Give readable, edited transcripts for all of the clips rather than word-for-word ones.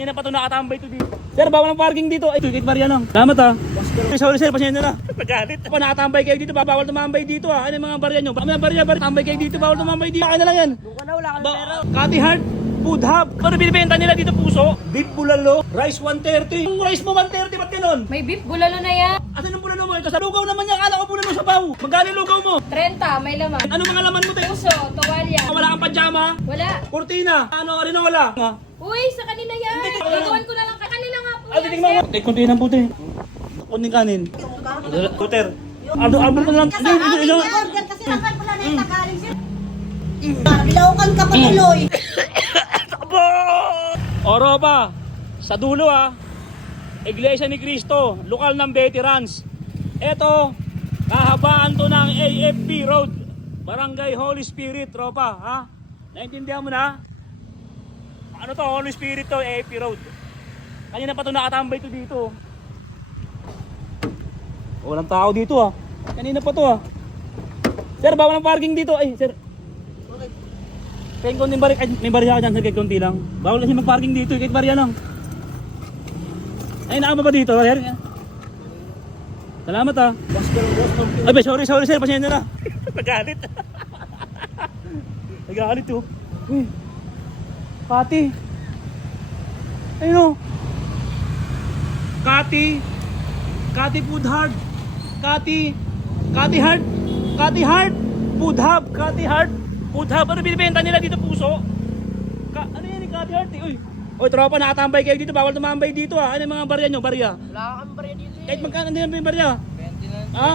Hindi na pa ito nakatambay ito dito. Sir, bawal ng parking dito. Ay, Kit Mariano. Salamat ha. Sorry sir, pasensya na. Pagalit. Pa nakatambay kayo dito, bawal tumambay dito ha. Ano yung mga barya nyo? Mga barya, tambay kayo dito, bawal tumambay dito. Kaya na lang yan. Doon ka na, wala kang pera. Cathy Heart Food Hub. Ano binibenta nila dito puso? Beef bulalo, rice 130. Yung rice mo 130, ba't ganun? May beef bulalo na yan. Asan yung bulalo mo? Ito sa lugaw naman niya, akala ko bulalo sa baw. Magkano yung lugaw mo? 30, may laman. Ano mga laman mo tayo? Puso, tuwalya. Wala kang pajama? Wala. Kurtina? Ano rin wala? Uy, sa kanila yan. Gagawin ko na lang. Kanila nga po Ah, yan, titignan mo. Tay, kunti ng puti. Kunting kanin. Puter. Abot mo lang. Hindi. Order kasi naman pala na yung tagaling siya. Bilaukan ka pa tuloy. Oropa, sa dulo ha. Iglesia ni Cristo, lokal ng veterans. Ito, kahabaan to ng AFP Road. Barangay Holy Spirit, tropa, ha? Naintindihan mo na? Ano to, Holy Spirit to, AFP Road. Kanina pa to nakatambay to dito. Walang tao dito ha. Kanina pa to ha. Sir, bawal ng parking dito. Ay, sir. Kaya kung may barya ka dyan, sir, kahit konti lang. Bawal kasi mag-parking dito, kahit barya lang. Ay, naama ba dito, sir? Salamat ha. Ay, sorry sir, pasensya na. Nagalit. Nagalit to. Uy, Cathy. Ayun o. Cathy Food Hub. Cathy Heart Food Hub. Cathy Heart Food Hub. Ano binibenta nila dito puso? Ano yan yung Cathy Heart? Uy, tropa, nakatambay kayo dito. Bawal tumambay dito ha. Ano yung mga barya nyo? Barya? Wala kang barya dito eh. Kahit magkano din yung barya? 20 lang. Ha?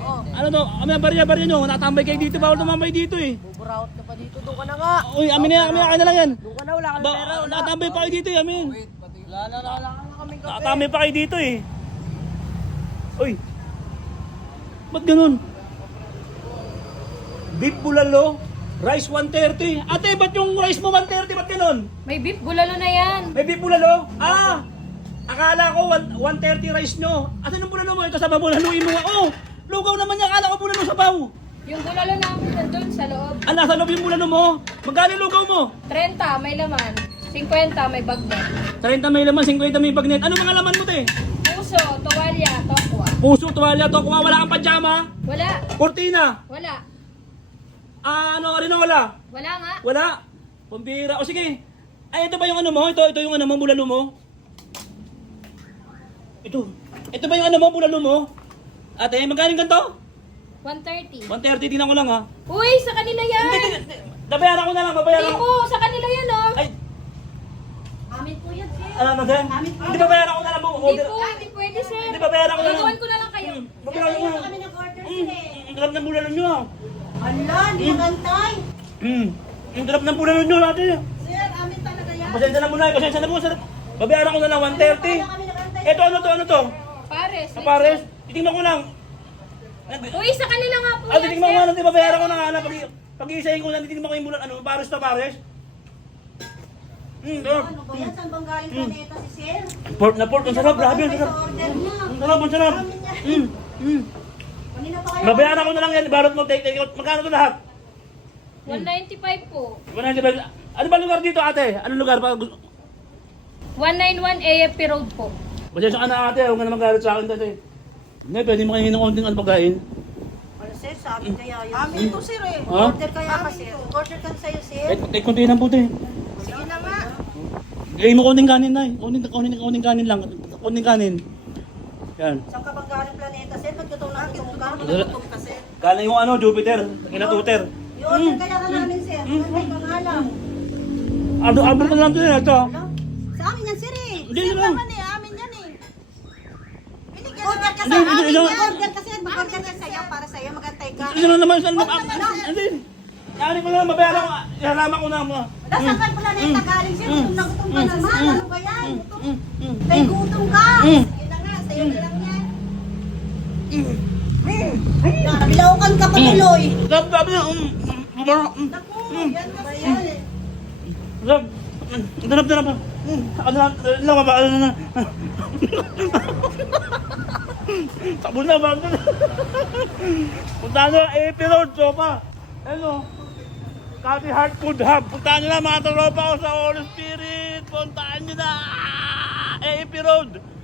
Oh, Ano to? Ano yung barya nyo? Nakatambay kayo dito. Bawal tumambay dito eh. buburaot ka pa dito. Doon ka na nga. Uy, amin na lang yan. Doon ka na, wala kang pera. Wala. Nakatambay pa kayo dito eh, amin. Wala na kaming kape. Nakatambay pa kayo dito eh. Uy. Ba't ganun? Beef bulalo, rice 130. Ate, ba't yung rice mo 130? Ba't ganun? May beef bulalo na yan. May beef bulalo? Ah! Akala ko 130 rice nyo. Asan yung bulalo mo? Ito sa babulaluin mo nga. Oh! Lugaw naman niya. Akala ko bulalo sa baw. Yung bulalo namin nandun sa loob. Ah, nasa loob yung bulalo mo. Magkano yung lugaw mo? 30, may laman. 50, may bagnet. 30 may laman, 50 may bagnet. Ano mga laman mo, te? Puso, tuwalya, tokwa. Puso, tuwalya, tokwa. Wala kang pajama? Wala. Kurtina? Wala. Ah, ano rin wala? Wala nga. Wala. Pambira. O sige. Ay, ito ba yung ano mo? Ito yung ano mo, bulalo mo? Ito ba yung ano mo, bulalo mo? Ate, magkano ganito? 130. 130, tingnan ko lang ha. Uy, sa kanila yan. Hindi. Babayaran ko na lang, babayaran Hindi ko. po, sa kanila yan oh. Ay, Amin po yan, sir. ano na din? Hindi babayaran ko na lang. Hindi po, hindi pwede sir. Hindi babayaran ko na lang. Gagawin ko na lang kayo. Babayaran ko na lang. Kami nag-order sir eh. Ang sarap ng bulalo nyo ha. Ala, hindi magantay. Ang sarap ng bulalo nyo natin. Sir, amin talaga yan. Pasensya na muna, pasensya na po. Sir. Babayaran ko na lang, 130. Kami nag-antay. Ito, ano to? Pares. Sa pares. Titingnan ko lang. Uy, sa kanila nga po Ah, yan titingnan ko sir. nga lang, babayaran ko na nga na. Pag-iisahin ko lang, titingnan ko yung bulalo. Ano, pares na pares? Ano ba yan? Saan bang galing planeta si sir? Pork na pork, ang sarap, grabe, ang sarap. Sa order niya. Ang sarap, ang sarap. Kanina pa kayo. Babayaran ko na lang yan, barot mo, take out. Magkano to lahat? 195 po. 195. Ano ba lugar dito ate? Anong lugar pa? 191 AFP Road po. Pasensya ka na ate, huwag ka na magalit sa akin dati. Hindi, pwede mo kayo ng konting ano pagkain. Ano sir, sabi kaya yun. Amin to sir eh. Ha? Order kaya ka sir. Order ka sa'yo sir. Kahit konti ng puti. Sige na nga. Gawin mo konting kanin na eh. Konting kanin lang. Konting kanin. Yan. Saan ka bang galing planeta sir? Nagtutong na gutom ka? Gutom ka sir? Galing yung ano, Jupiter. Kinatuter. I-order kaya ka namin sir. Order ka nga lang. Abot na lang ito eh. Ito. Ano? Sa amin yan sir eh. Hindi, Sir yun lang. naman eh. Amin yan eh. Order ka Hindi, sa hindi, amin hindi. yan. Order ka sir. Mag-order ka sa'yo para sa'yo. Magantay ka. Ito na naman. Hindi. Ano ko na, mabayaran ko. Ihalaman ko na mga. Nasaan ka pala na yung tagaling sir? Gutom na gutom ka naman. Ano ba yan? May gutom ka. Sige na nga. Sa'yo na lang yan. Bilaukan ka pa tuloy. Sabi niya, Naku, yan kasi yan eh. Rob, danap. Ano na. Takbo na ba? Punta nyo, AP Road, sopa. Ano? Cathy Heart Food Hub. Punta nyo na mga tropa ko sa Holy Spirit. puntaan nyo na! AFP Road!